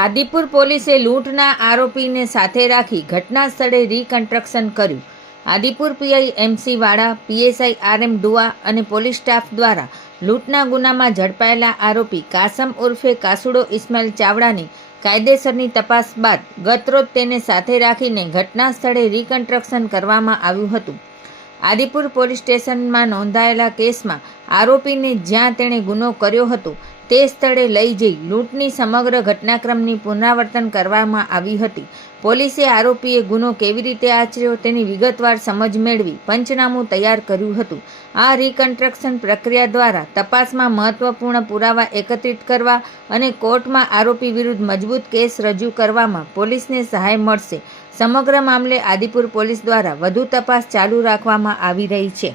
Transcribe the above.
આદિપુર પોલીસે લૂંટના આરોપીને સાથે રાખી ઘટના સ્થળે રીકન્સ્ટ્રક્શન કર્યું. આદિપુર પીઆઈ MC વાળા, PSI RM ડુઆ અને પોલીસ સ્ટાફ દ્વારા લૂંટના ગુનામાં ઝડપાયેલા આરોપી કાસમ ઉર્ફે કાસુડો ઇસ્માઇલ ચાવડાની કાયદેસરની તપાસ બાદ ગતરોજ તેને સાથે રાખીને ઘટના સ્થળે રીકન્સ્ટ્રક્શન કરવામાં આવ્યું હતું. આદિપુર પોલીસ સ્ટેશનમાં નોંધાયેલા કેસમાં આરોપીને જ્યાં તેણે ગુનો કર્યો હતો તે સ્થળે લઈ જઈ લૂંટની સમગ્ર ઘટનાક્રમની પુનરાવર્તન કરવામાં આવી હતી. પોલીસે આરોપીએ ગુનો કેવી રીતે આચર્યો તેની વિગતવાર સમજ મેળવી પંચનામું તૈયાર કર્યું હતું. આ રીકન્સ્ટ્રક્શન પ્રક્રિયા દ્વારા તપાસમાં મહત્વપૂર્ણ પુરાવા એકત્રિત કરવા અને કોર્ટમાં આરોપી વિરુદ્ધ મજબૂત કેસ રજૂ કરવામાં પોલીસને સહાય મળશે. સમગ્ર મામલે આદિપુર પોલીસ દ્વારા વધુ તપાસ ચાલુ રાખવામાં આવી રહી છે.